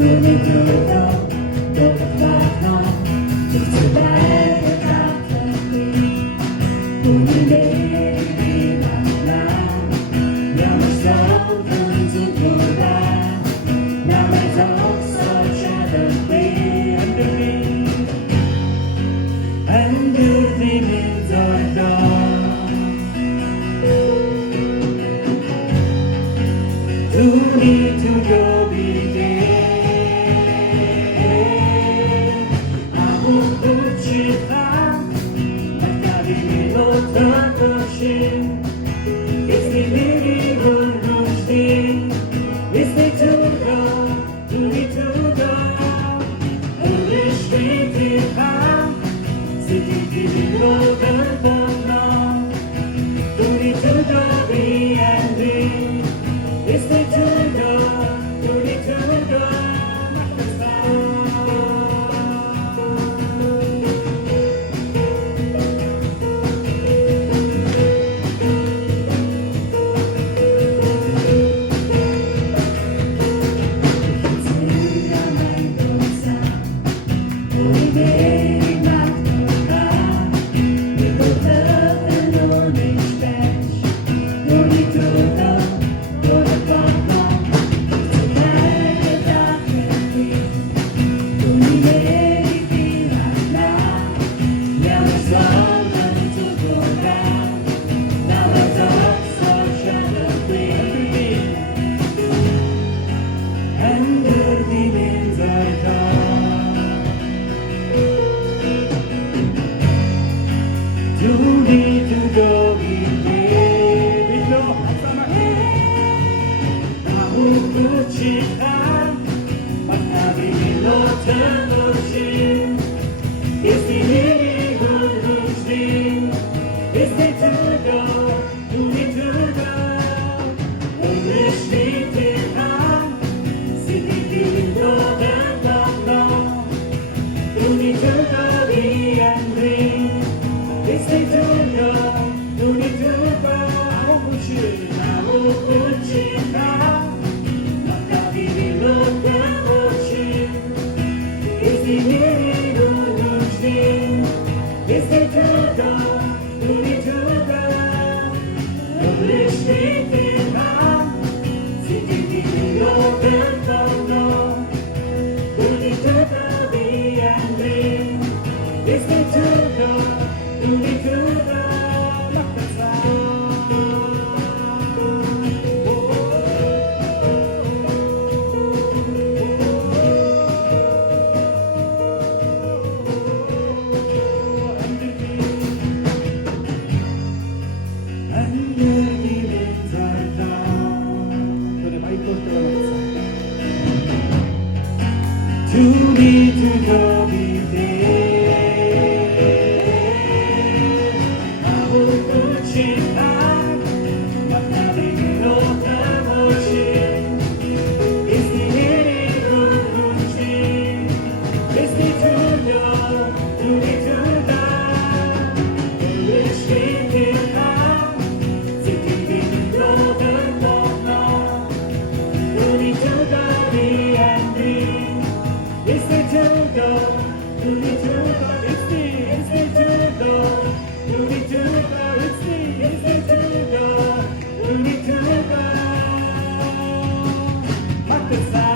눈이 뜨고 똑바로 쫓아가는 앞에 우리 내일이 만나 영원 속은 몰라 나만 더 서쳐도 under the midnight dawn 둘이 두렵이 돼 아무도 지나 막다리 위로 던져진 It's the living room It's the two-door 둘이 two-door 우리 street CCTV로 던져놔 둘이 two-door ending It's the two-door 둘이 two-door 둘이 두더기에 빌려 나무 끝이 난 만나기 밀로 던져진 It's the living room It's the two-door 둘이 two-door 오늘 시티한 CCTV로 던져놔 둘이 two-door이 안 돼 It's the two-door, 눈이 두고 나무 끝이 나 막다리 위로 던져진 It's the living room It's the two-door, 눈이 두고 우리 시티한 CCTV로 던져놔 눈이 두고이 안 돼 It's the two-door 눈이 뜨고 막다사 안들리는 사람 노래 많이 떴다가 둘이 두더기 돼 It's the two-door, 눈이 두고 It's the two-door, 눈이 두고 It's the two-door, 눈이 두고 막대사